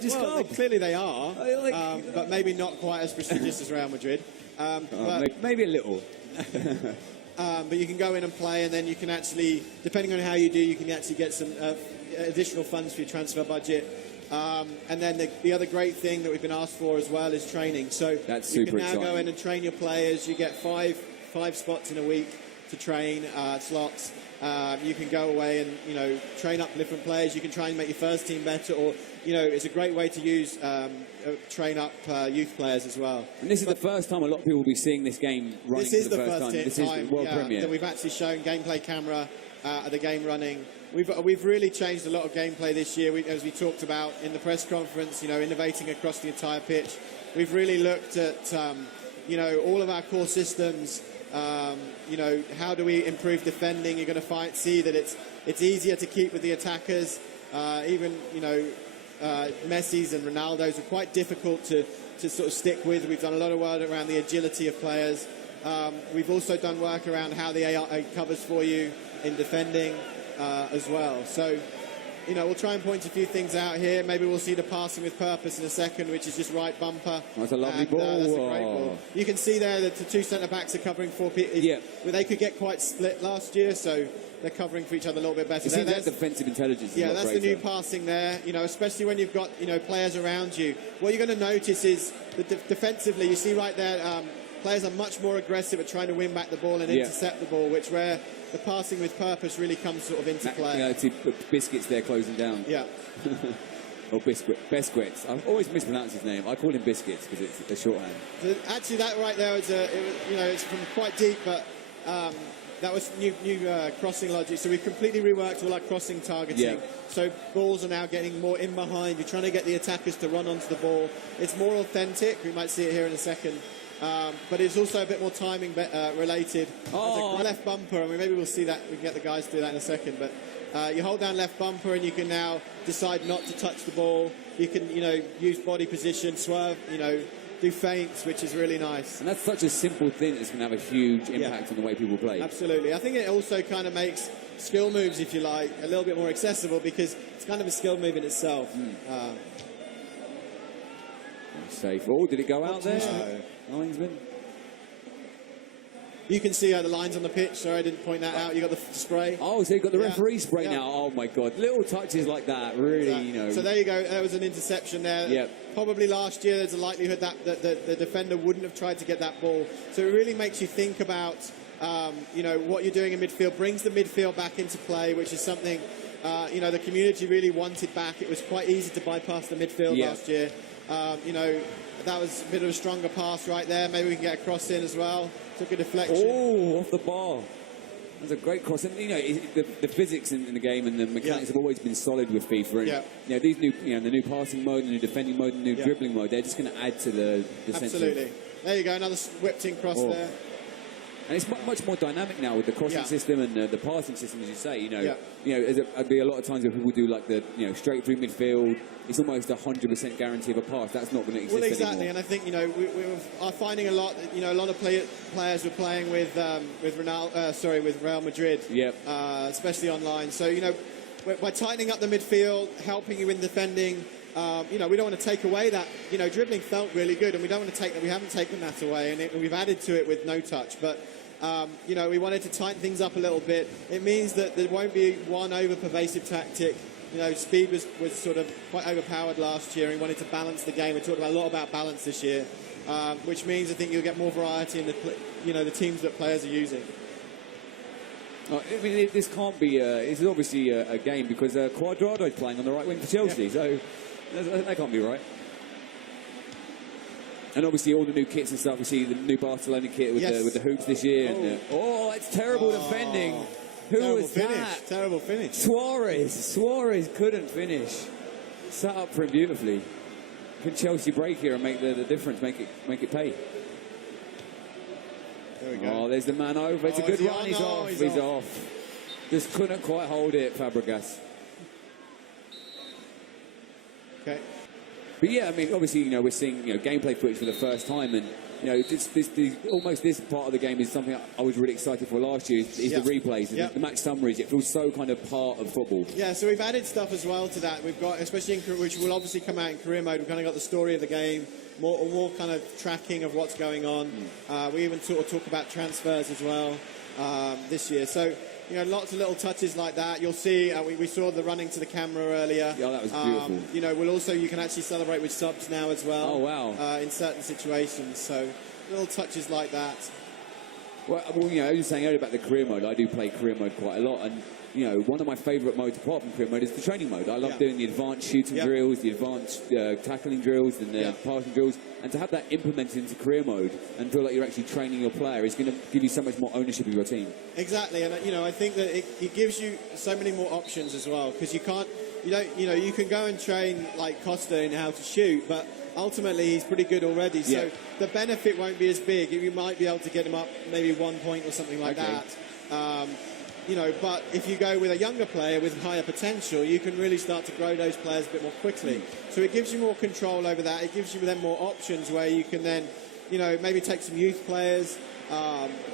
Well, clearly they are, but maybe not quite as prestigious as Real Madrid. Maybe a little. But you can go in and play, and then you can actually, depending on how you do, you can actually get some additional funds for your transfer budget. And then the other great thing that we've been asked for as well is training. So that's you super can now exciting. go in and train your players. You get five spots in a week to train, slots. You can go away and, train up different players. You can try and make your first team better, or, it's a great way to use, train up youth players as well. And this is the first time a lot of people will be seeing this game running for the first time. This is the world premiere. That we've actually shown gameplay camera the game running. We've really changed a lot of gameplay this year, as we talked about in the press conference, innovating across the entire pitch. We've really looked at, all of our core systems. How do we improve defending? You're going to see that it's easier to keep with the attackers. Even, Messi's and Ronaldo's are quite difficult to sort of stick with. We've done a lot of work around the agility of players. We've also done work around how the AI covers for you in defending as well. So, we'll try and point a few things out here. Maybe we'll see the passing with purpose in a second, which is just right bumper. That's a lovely ball. That's a great ball. You can see there that the two centre-backs are covering for people. Yeah. Well, they could get quite split last year, so they're covering for each other a little bit better. You see that defensive intelligence. Yeah, that's the new passing there. Especially when you've got players around you. What you're going to notice is that defensively, you see right there, players are much more aggressive at trying to win back the ball and intercept the ball, where the passing with purpose really comes sort of into play. Biscuits there closing down. Yeah. Or Biscuits. I always mispronounce his name. I call him Biscuits because it's a shorthand. So actually, that right there is it's from quite deep, but that was new crossing logic. So we've completely reworked all our crossing targeting. Yeah. So balls are now getting more in behind. You're trying to get the attackers to run onto the ball. It's more authentic. We might see it here in a second. But it's also a bit more timing related. Oh. A left bumper, and maybe we'll see that. We can get the guys to do that in a second. But you hold down left bumper, and you can now decide not to touch the ball. You can, use body position, swerve, do feints, which is really nice. And that's such a simple thing that's going to have a huge impact on the way people play. Absolutely. I think it also kind of makes skill moves, if you like, a little bit more accessible because it's kind of a skill move in itself. Safe. Oh, did it go out there? Linesman. You can see the lines on the pitch. Sorry, I didn't point that out. You got the spray. Oh, so you got the referee spray now. Oh my God! Little touches like that, really, So there you go. There was an interception there. Yep. Probably last year, there's a likelihood that the defender wouldn't have tried to get that ball. So it really makes you think about, what you're doing in midfield. Brings the midfield back into play, which is something, the community really wanted back. It was quite easy to bypass the midfield last year. That was a bit of a stronger pass right there. Maybe we can get a cross in as well. Took a deflection. Oh, off the bar. That's a great cross. And, the physics in the game and the mechanics have always been solid with FIFA. And, these new, the new passing mode, the new defending mode, the new dribbling mode, they're just going to add to the sense of... Absolutely. There you go, another whipped-in cross there. And it's much more dynamic now with the crossing system and the passing system, as you say. There'd be a lot of times where people do like the straight through midfield. It's almost 100% guarantee of a pass. That's not going to exist anymore. Well, exactly, anymore. And I think we are finding a lot. A lot of players were playing with Real Madrid. Especially online. So by tightening up the midfield, helping you in defending. We don't want to take away that. Dribbling felt really good, and we don't want to take that. We haven't taken that away, and we've added to it with no touch. But we wanted to tighten things up a little bit. It means that there won't be one over-pervasive tactic. Speed was sort of quite overpowered last year, and we wanted to balance the game. We talked a lot about balance this year, which means I think you'll get more variety in the teams that players are using. I mean, this can't be. This is obviously a game because Cuadrado is playing on the right wing for Chelsea, so that can't be right. And obviously all the new kits and stuff. We see the new Barcelona kit with the hoops this year. Oh, And, it's terrible defending. Who was that? Terrible finish. Suarez couldn't finish. Set up for him beautifully. Can Chelsea break here and make the difference? Make it pay. There we go. Oh, there's the man over. It's a good run. He's off. He's off. Just couldn't quite hold it, Fabregas. Okay. But yeah, I mean, obviously, we're seeing gameplay footage for the first time, and you know, almost this part of the game is something I was really excited for last year. Is the replays, the match summaries. It feels so kind of part of football. Yeah, so we've added stuff as well to that. We've got, especially which will obviously come out in career mode. We've kind of got the story of the game, more kind of tracking of what's going on. We even sort of talk about transfers as well this year. So, you know, lots of little touches like that. You'll see, we saw the running to the camera earlier. Yeah, that was beautiful. You know, you can actually celebrate with subs now as well. Oh, wow. In certain situations. So, little touches like that. Well, you know, I was saying earlier about the career mode. I do play career mode quite a lot. And, you know, one of my favourite modes apart from career mode is the training mode. I love doing the advanced shooting drills, the advanced tackling drills, and the passing drills. And to have that implemented into career mode and feel like you're actually training your player is going to give you so much more ownership of your team. Exactly, and you know, I think that it gives you so many more options as well, because you can go and train like Costa in how to shoot, but ultimately he's pretty good already. So the benefit won't be as big. You might be able to get him up maybe 1 point or something like that. You know, but if you go with a younger player with higher potential, you can really start to grow those players a bit more quickly. So it gives you more control over that. It gives you then more options where you can then, you know, maybe take some youth players,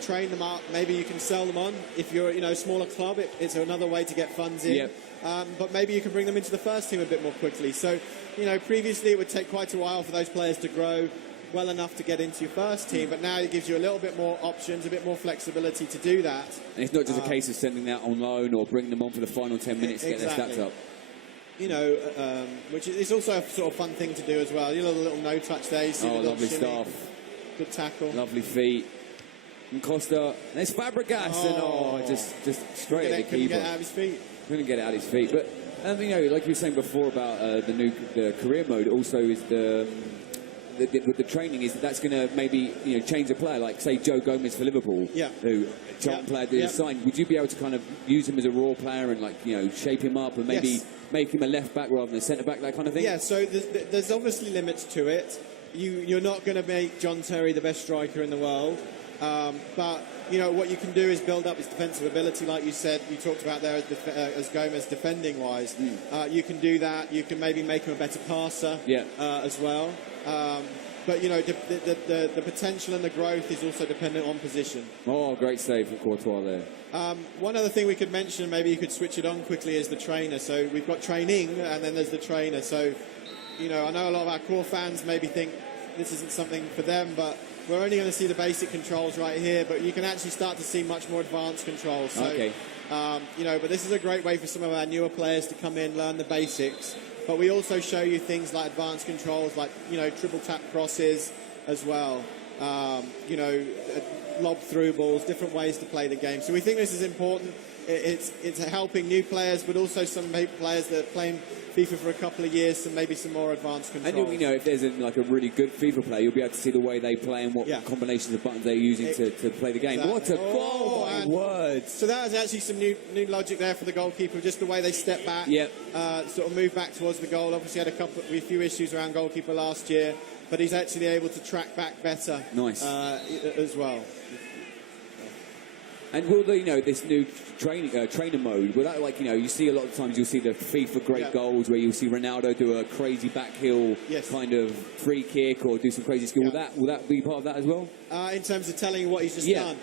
train them up. Maybe you can sell them on. If you're, you know, a smaller club, it's another way to get funds in. But maybe you can bring them into the first team a bit more quickly. So, you know, previously it would take quite a while for those players to grow well enough to get into your first team, but now it gives you a little bit more options, a bit more flexibility to do that. And it's not just a case of sending them out on loan or bringing them on for the final 10 minutes to get their stats up. You know, which is also a sort of fun thing to do as well. You know, the little no-touch there. You see the lovely stuff. Good tackle. Lovely feet. And Costa, and there's Fabregas, and just straight at the keeper. Couldn't get out of his feet. Couldn't get out of his feet. But, you know, like you were saying before about the career mode, also is with the training is that's going to maybe, you know, change a player, like say Joe Gomez for Liverpool, who Charlton player did signed. Would you be able to kind of use him as a raw player and, like, you know, shape him up and maybe make him a left back rather than a centre back, that kind of thing? Yeah, so there's obviously limits to it. You're not going to make John Terry the best striker in the world, but you know what you can do is build up his defensive ability, like you said. You talked about there as Gomez defending wise. You can do that. You can maybe make him a better passer as well. But, you know, the potential and the growth is also dependent on position. Oh, great save from Courtois there. One other thing we could mention, maybe you could switch it on quickly, is the trainer. So we've got training and then there's the trainer. So, you know, I know a lot of our core fans maybe think this isn't something for them, but we're only going to see the basic controls right here, but you can actually start to see much more advanced controls. So, you know, but this is a great way for some of our newer players to come in, learn the basics. But we also show you things like advanced controls, like, you know, triple tap crosses as well. You know, lob through balls, different ways to play the game. So we think this is important. It's helping new players, but also some players that are playing FIFA for a couple of years, and maybe some more advanced controls. And you know, if there's like a really good FIFA player, you'll be able to see the way they play and what combinations of buttons they're using to play the game. Exactly. What a goal, my words. So that was actually some new logic there for the goalkeeper, just the way they step back, sort of move back towards the goal. Obviously had a few issues around goalkeeper last year, but he's actually able to track back better. Nice. As well. And will the, you know, this new trainer mode, will that, like, you know, you see a lot of times you'll see the FIFA great goals where you'll see Ronaldo do a crazy backheel kind of free kick or do some crazy skill. Will that be part of that as well? In terms of telling you what he's just done?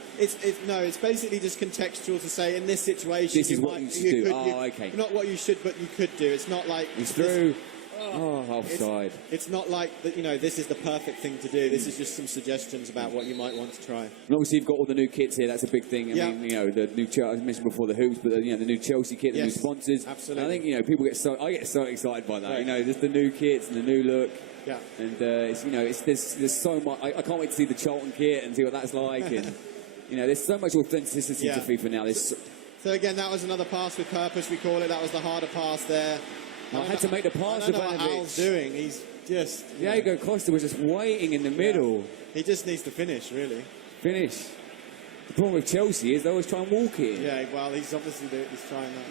No, it's basically just contextual to say in this situation this is what you should do. Okay. Not what you should, but you could do. It's not like it's through. Offside. It's not like, you know, this is the perfect thing to do. This is just some suggestions about what you might want to try. And obviously you've got all the new kits here. That's a big thing. I mean, you know, the new, I mentioned before the hoops, but you know, the new Chelsea kit, the new sponsors. Absolutely. And I think, you know, people I get so excited by that. Right. You know, just the new kits and the new look. Yeah. And it's, you know, there's so much. I can't wait to see the Charlton kit and see what that's like. And you know, there's so much authenticity to FIFA now. So again, that was another pass with purpose. We call it. That was the harder pass there. I had to make the pass to Ivanovic. What Al's doing. He's just... Diego Costa was just waiting in the middle. He just needs to finish, really. Finish. The problem with Chelsea is they always try and walk it. Yeah, well, he's obviously trying that.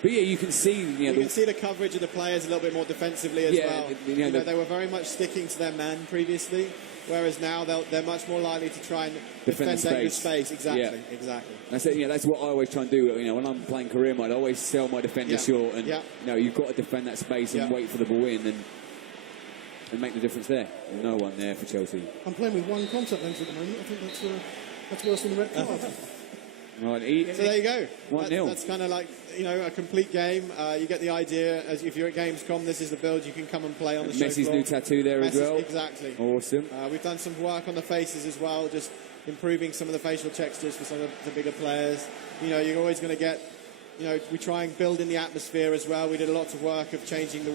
But yeah, you can see... You can see the coverage of the players a little bit more defensively as well. You know, they were very much sticking to their man previously, whereas now they're much more likely to try and defend the space. Exactly, exactly. That's what I always try and do. You know, when I'm playing career mode, I always sell my defender short, and you know, you've got to defend that space and wait for the ball in. And and make the difference there. No one there for Chelsea. I'm playing with one contact lens at the moment. I think that's worse than the red card. Right, so there you go. 1-0. That's kind of like, you know, a complete game. You get the idea. As if you're at Gamescom, this is the build you can come and play on the show Messi's floor. new tattoo there as well. Exactly. Awesome. We've done some work on the faces as well, just improving some of the facial textures for some of the bigger players. You know, you're always going to get, you know, we try and build in the atmosphere as well. We did a lot of work of changing the way